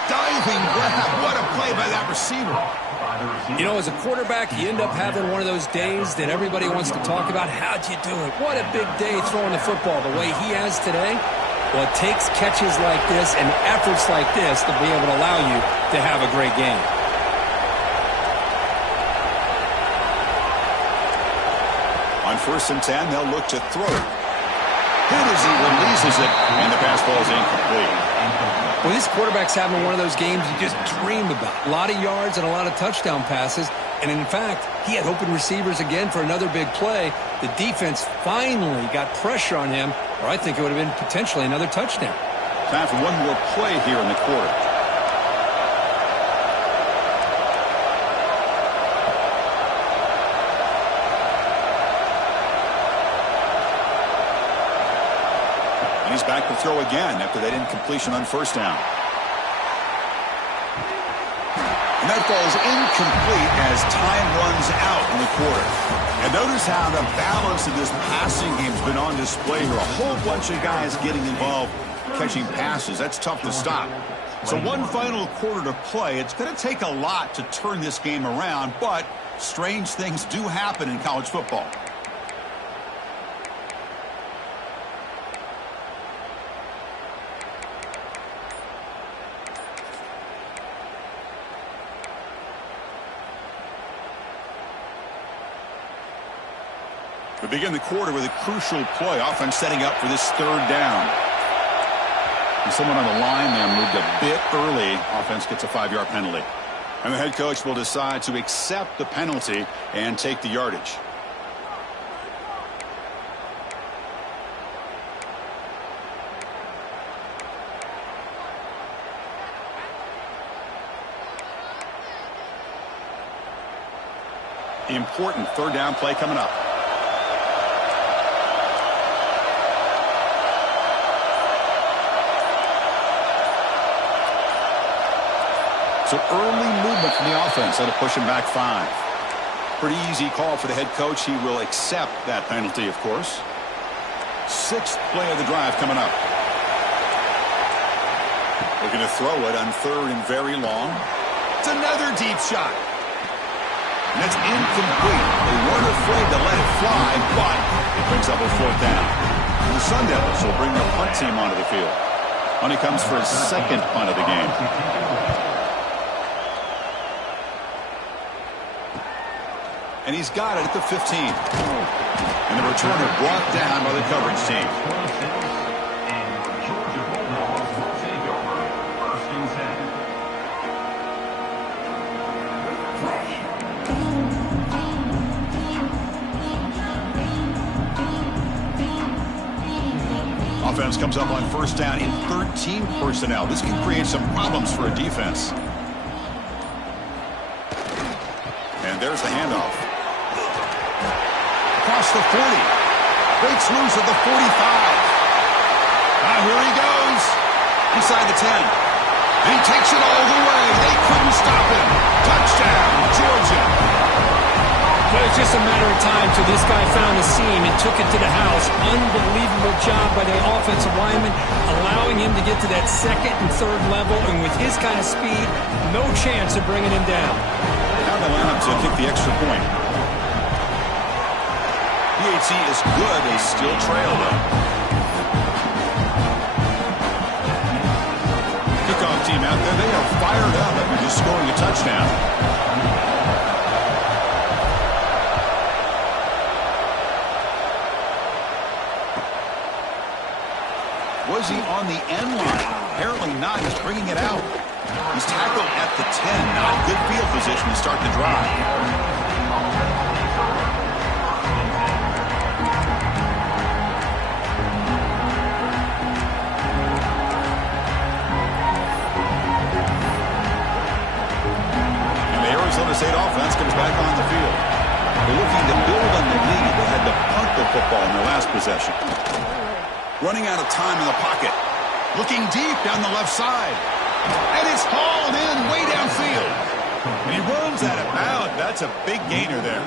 Diving grab. What a play by that receiver. You know, as a quarterback, you end up having one of those days that everybody wants to talk about. How'd you do it? What a big day throwing the football the way he has today. Well, it takes catches like this and efforts like this to be able to allow you to have a great game. On 1st and 10, they'll look to throw it. Hit as he releases it, and the pass ball is incomplete. Well, this quarterback's having one of those games you just dream about. A lot of yards and a lot of touchdown passes. And in fact, he had open receivers again for another big play. The defense finally got pressure on him, or I think it would have been potentially another touchdown. Time for one more play here in the quarter. And he's back to throw again after that incompletion on 1st down. And that ball is incomplete as time runs out in the quarter. And notice how the balance of this passing game has been on display here. A whole bunch of guys getting involved catching passes. That's tough to stop. So one final quarter to play. It's going to take a lot to turn this game around, but strange things do happen in college football. We begin the quarter with a crucial play. Offense setting up for this 3rd down. And someone on the line there moved a bit early. Offense gets a 5-yard penalty. And the head coach will decide to accept the penalty and take the yardage. The important 3rd down play coming up. So early movement from the offense. That'll push him back 5. Pretty easy call for the head coach. He will accept that penalty, of course. 6th play of the drive coming up. Looking to throw it on 3rd and very long. It's another deep shot. And that's incomplete. They weren't afraid to let it fly, but it brings up a 4th down. And the Sun Devils will bring their punt team onto the field. On he comes for his 2nd punt of the game. And he's got it at the 15. And the returner brought down by the coverage team. Offense comes up on 1st down in 13 personnel. This can create some problems for a defense. And there's the handoff. Across the 40. Breaks loose at the 45. Now here he goes. Inside the 10. And he takes it all the way. They couldn't stop him. Touchdown, Georgia. Well, it's just a matter of time till this guy found the seam and took it to the house. Unbelievable job by the offensive lineman, allowing him to get to that 2nd and 3rd level. And with his kind of speed, no chance of bringing him down. Now they line up to kick the extra point. PAT is good. They still trail, though. Kickoff team out there. They are fired up after just scoring a touchdown. Was he on the end line? Apparently not. He's bringing it out. He's tackled at the 10. Not good field position to start the drive. Arizona State offense comes back on the field. They're looking to build on the lead. They had to punt the football in their last possession. Running out of time in the pocket. Looking deep down the left side. And it's hauled in way downfield. And he runs out of bounds. That's a big gainer there.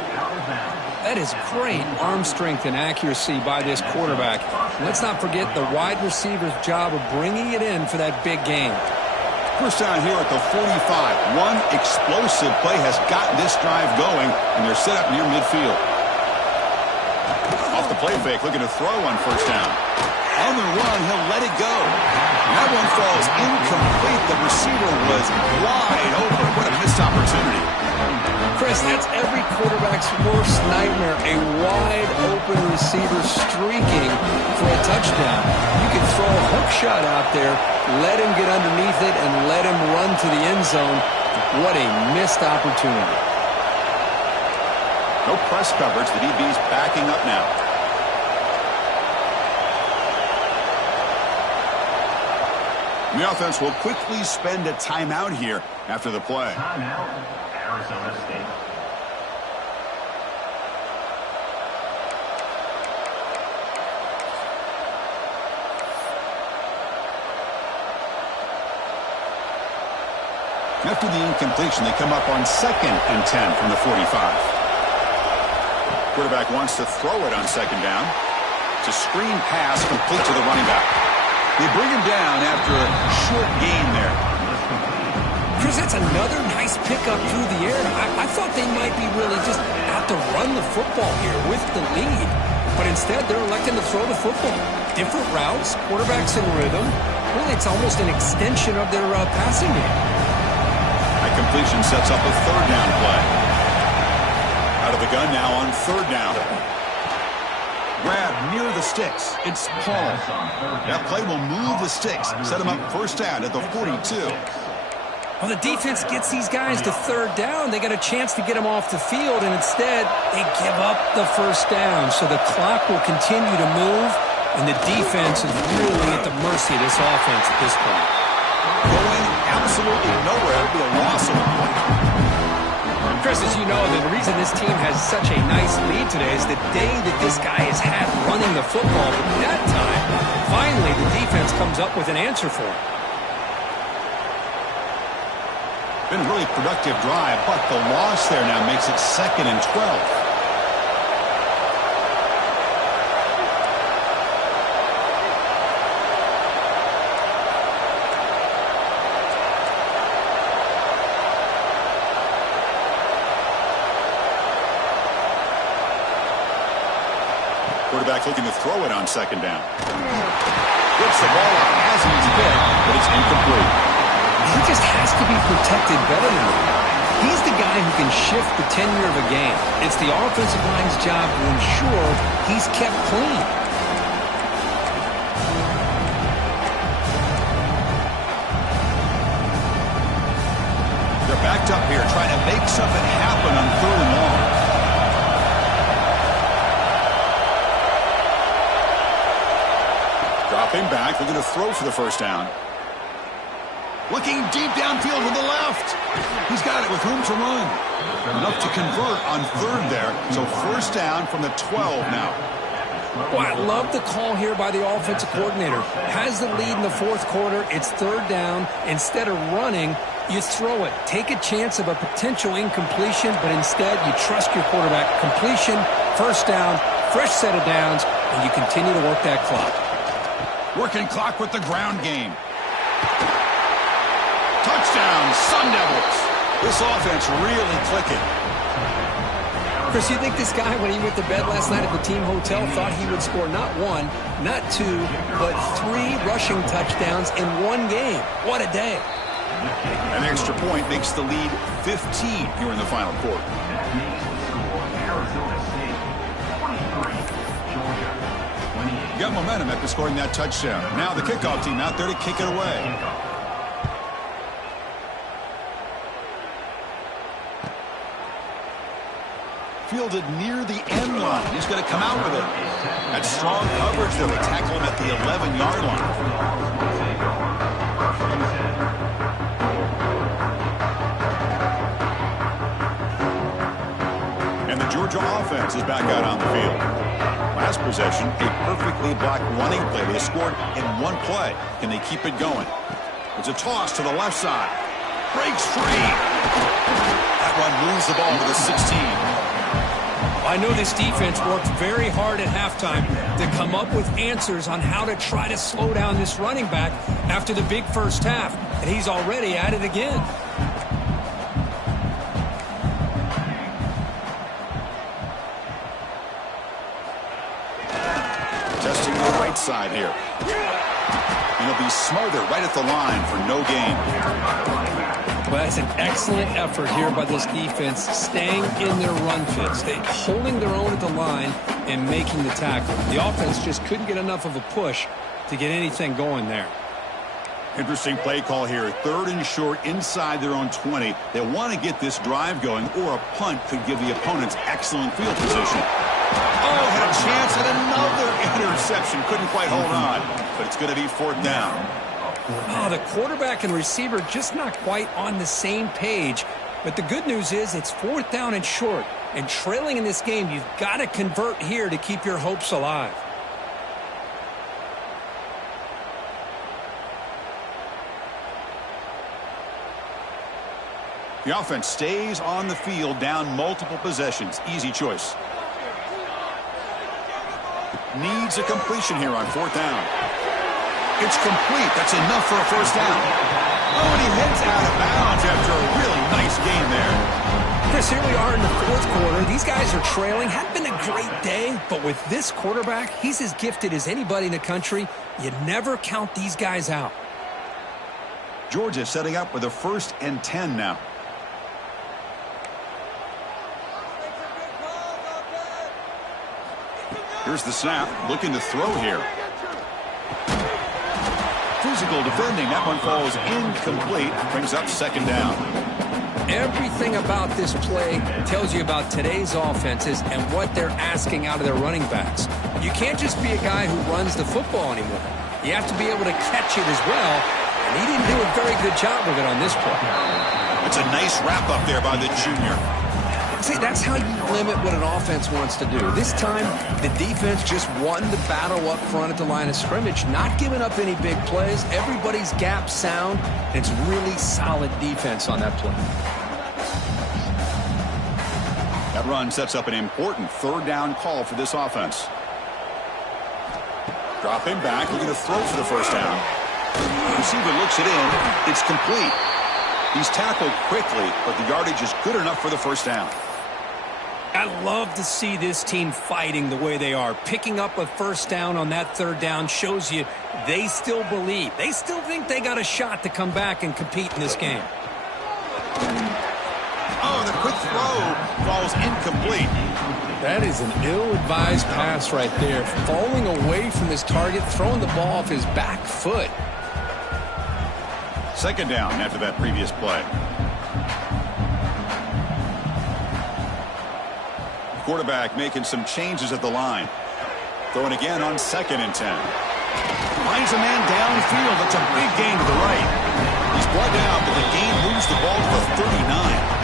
That is great arm strength and accuracy by this quarterback. Let's not forget the wide receiver's job of bringing it in for that big gain. First down here at the 45. One explosive play has gotten this drive going, and they're set up near midfield. Off the play fake, looking to throw on first down. On the run, he'll let it go. That one falls incomplete. The receiver was wide open. What a missed opportunity. Chris, that's every quarterback's worst nightmare, a wide-open receiver streaking for a touchdown. You can throw a hook shot out there, let him get underneath it, and let him run to the end zone. What a missed opportunity. No press coverage. The DB's backing up now. The offense will quickly spend a timeout here after the play. Timeout, Arizona State. After the incompletion, they come up on 2nd and 10 from the 45. Quarterback wants to throw it on 2nd down. It's a screen pass complete to the running back. They bring him down after a short gain there. Chris, that's another nice pickup through the air. I thought they might be really just out to run the football here with the lead. But instead, they're electing to throw the football. Different routes, quarterbacks in rhythm. Really, it's almost an extension of their passing game. That completion sets up a 3rd down play. Out of the gun now on 3rd down. Grab near the sticks. It's Paul. That play will move the sticks. Set him up first down at the 42. Well, the defense gets these guys to 3rd down. They got a chance to get them off the field, and instead they give up the first down. So the clock will continue to move, and the defense is really at the mercy of this offense at this point. Going absolutely nowhere. It'll be a loss of a point. Chris, as you know, the reason this team has such a nice lead today is the day that this guy has had running the football. But that time, finally, the defense comes up with an answer for him. Been a really productive drive, but the loss there now makes it 2nd and 12. Quarterback looking to throw it on 2nd down. Gets the ball out as he's hit, but it's incomplete. He just has to be protected better than that. He's the guy who can shift the tenure of a game. It's the offensive line's job to ensure he's kept clean. They're backed up here trying to make something happen on 3rd and long. Dropping back, looking to throw for the first down. Looking deep downfield with the left. He's got it with room to run. Enough to convert on 3rd there. So first down from the 12 now. Well, I love the call here by the offensive coordinator. Has the lead in the 4th quarter. It's 3rd down. Instead of running, you throw it. Take a chance of a potential incompletion, but instead you trust your quarterback. Completion, first down, fresh set of downs, and you continue to work that clock. Working clock with the ground game. Touchdown, Sun Devils. This offense really clicking. Chris, you think this guy, when he went to bed last night at the team hotel, thought he would score not 1, not 2, but 3 rushing touchdowns in one game? What a day. An extra point makes the lead 15 here in the final quarter. That makes the score Arizona State 23, Georgia 28. Got momentum after scoring that touchdown. Now the kickoff team out there to kick it away. Fielded near the end line. He's going to come out with it. That's strong coverage, though. They tackle him at the 11-yard line. offense is back out on the field. Last possession, a perfectly blocked running play. They scored in one play. Can they keep it going? It's a toss to the left side. Breaks free. That one moves the ball to the 16. I know this defense worked very hard at halftime to come up with answers on how to try to slow down this running back after the big first half, and he's already at it again. Testing the right side here. And he'll be smothered right at the line for no gain. Well, that's an excellent effort here by this defense, staying in their run fits. They're holding their own at the line and making the tackle. The offense just couldn't get enough of a push to get anything going there. Interesting play call here. 3rd and short inside their own 20. They want to get this drive going, or a punt could give the opponents excellent field position. Oh, had a chance at another interception. Couldn't quite hold on, but it's going to be 4th down. Oh, the quarterback and receiver just not quite on the same page. But the good news is it's 4th down and short. And trailing in this game, you've got to convert here to keep your hopes alive. The offense stays on the field, down multiple possessions. Easy choice. Needs a completion here on 4th down. It's complete. That's enough for a 1st down. Oh, and he heads out of bounds after a really nice game there. Chris, here we are in the 4th quarter. These guys are trailing. Hadn't been a great day, but with this quarterback, he's as gifted as anybody in the country. You never count these guys out. Georgia setting up with a 1st and 10 now. Here's the snap, looking to throw here. Physical defending, that one falls incomplete, brings up 2nd down. Everything about this play tells you about today's offenses and what they're asking out of their running backs. You can't just be a guy who runs the football anymore. You have to be able to catch it as well, and he didn't do a very good job of it on this play. It's a nice wrap up there by the junior. See, that's how you limit what an offense wants to do. This time, the defense just won the battle up front at the line of scrimmage, not giving up any big plays. Everybody's gap sound. It's really solid defense on that play. That run sets up an important 3rd down call for this offense. Dropping back, looking to throw for the 1st down. The receiver looks it in. It's complete. He's tackled quickly, but the yardage is good enough for the 1st down. I love to see this team fighting the way they are. Picking up a 1st down on that 3rd down shows you they still believe. They still think they got a shot to come back and compete in this game. Oh, the quick throw falls incomplete. That is an ill-advised pass right there. Falling away from his target, throwing the ball off his back foot. 2nd down after that previous play. Quarterback making some changes at the line. Throwing again on 2nd and 10. Finds a man downfield. That's a big gain to the right. He's brought down, but the gain moves the ball to the 39.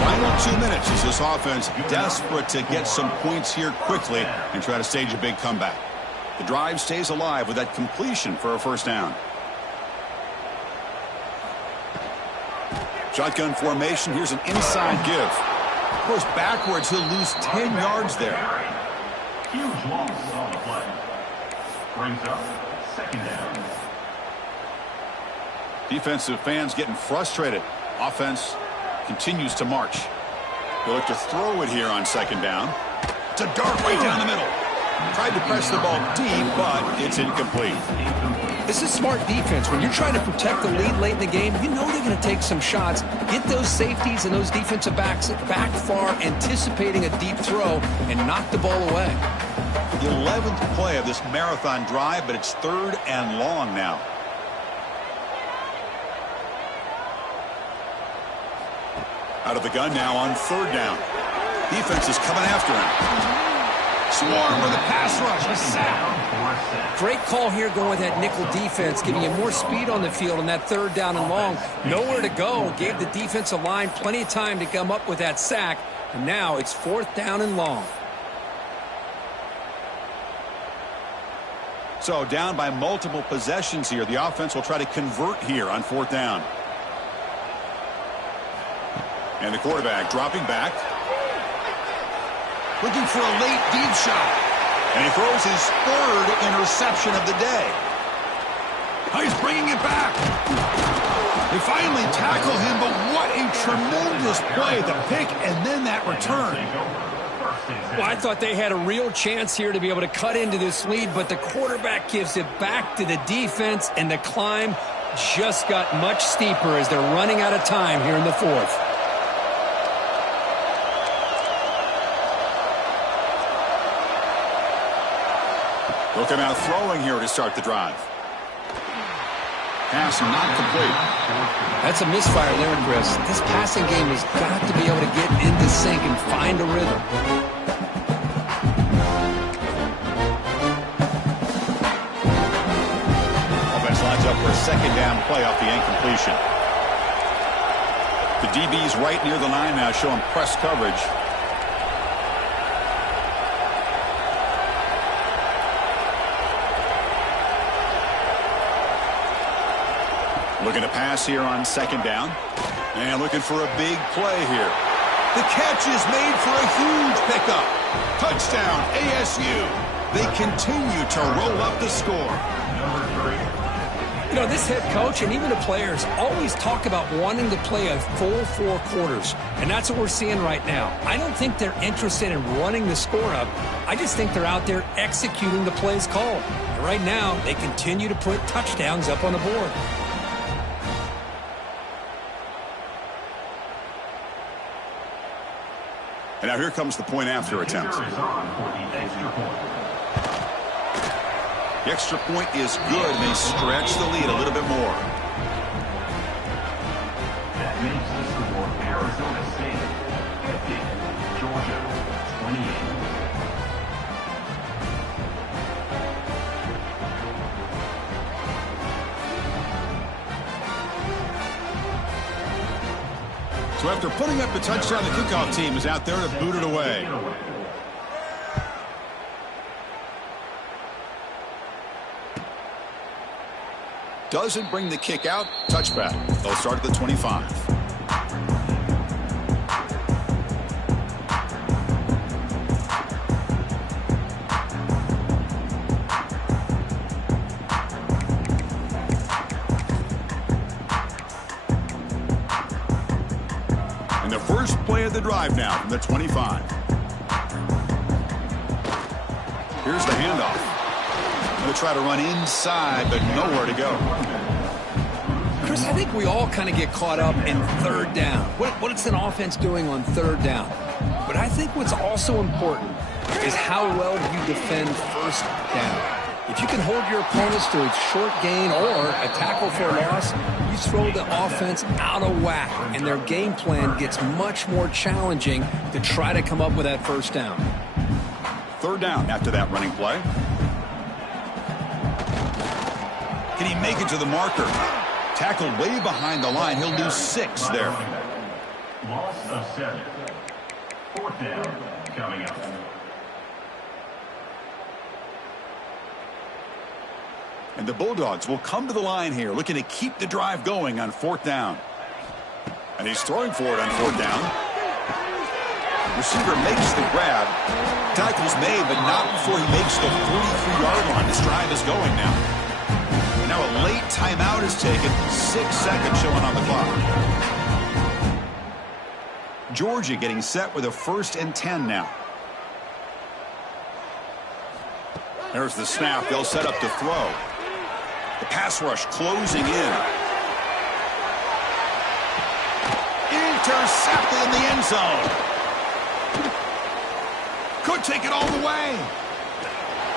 Final 2 minutes as this offense desperate to get some points here quickly and try to stage a big comeback. The drive stays alive with that completion for a 1st down. Shotgun formation. Here's an inside give. Of course, backwards, he'll lose 10 yards there. Huge loss on the play. Brings up 2nd down. Defensive fans getting frustrated. Offense continues to march. He'll look to throw it here on 2nd down. It's a dart right down the middle. Tried to press the ball deep, but it's incomplete. This is smart defense. When you're trying to protect the lead late in the game, you know they're going to take some shots. Get those safeties and those defensive backs back far, anticipating a deep throw, and knock the ball away. The 11th play of this marathon drive, but it's 3rd and long now. Out of the gun now on 3rd down. Defense is coming after him. Swarm with a pass rush. A sack. Great call here going with that nickel defense, giving you more speed on the field on that 3rd down and long. Nowhere to go. Gave the defensive line plenty of time to come up with that sack. And now it's 4th down and long. So down by multiple possessions here. The offense will try to convert here on 4th down. And the quarterback dropping back. Looking for a late deep shot. And he throws his 3rd interception of the day. He's bringing it back. They finally tackle him, but what a tremendous play. The pick and then that return. Well, I thought they had a real chance here to be able to cut into this lead, but the quarterback gives it back to the defense, and the climb just got much steeper as they're running out of time here in the 4th. They'll come out throwing here to start the drive. Pass not complete. That's a misfire there, Chris. This passing game has got to be able to get into sync and find a rhythm. Offense lines up for a 2nd down play off the incompletion. The DB's right near the line now, showing press coverage. Looking to pass here on 2nd down. And looking for a big play here. The catch is made for a huge pickup. Touchdown, ASU. They continue to roll up the score. You know, this head coach and even the players always talk about wanting to play a full 4 quarters. And that's what we're seeing right now. I don't think they're interested in running the score up. I just think they're out there executing the plays called. And right now, they continue to put touchdowns up on the board. And now here comes the point after attempt. The extra point is good. They stretch the lead a little bit more. That makes the score Arizona State 50, Georgia 28. So after putting up the touchdown, the kickoff team is out there to boot it away. Doesn't bring the kick out. Touchback. They'll start at the 25. And the first play of the drive now from the 25. Here's the handoff. Going to try to run inside, but nowhere to go. Chris, I think we all kind of get caught up in 3rd down. What is an offense doing on 3rd down? But I think what's also important is how well you defend 1st down. If you can hold your opponents to a short gain or a tackle for a loss, you throw the offense out of whack, and their game plan gets much more challenging to try to come up with that 1st down. 3rd down after that running play. Can he make it to the marker? Tackled way behind the line. He'll lose 6 there. Loss of 7. 4th down coming up. And the Bulldogs will come to the line here, looking to keep the drive going on 4th down. And he's throwing for it on 4th down. Receiver makes the grab. Tackle's made, but not before he makes the 43-yard line. This drive is going now. And now a late timeout is taken. 6 seconds showing on the clock. Georgia getting set with a 1st and 10 now. There's the snap. They'll set up to throw. The pass rush closing in. Intercepted in the end zone. Could take it all the way.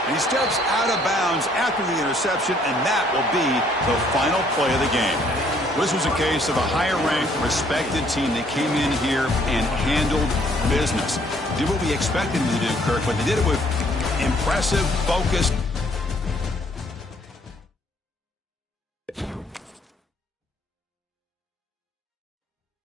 And he steps out of bounds after the interception, and that will be the final play of the game. This was a case of a higher-ranked, respected team that came in here and handled business. Did what we expected them to do, Kirk, but they did it with Impressive, focused,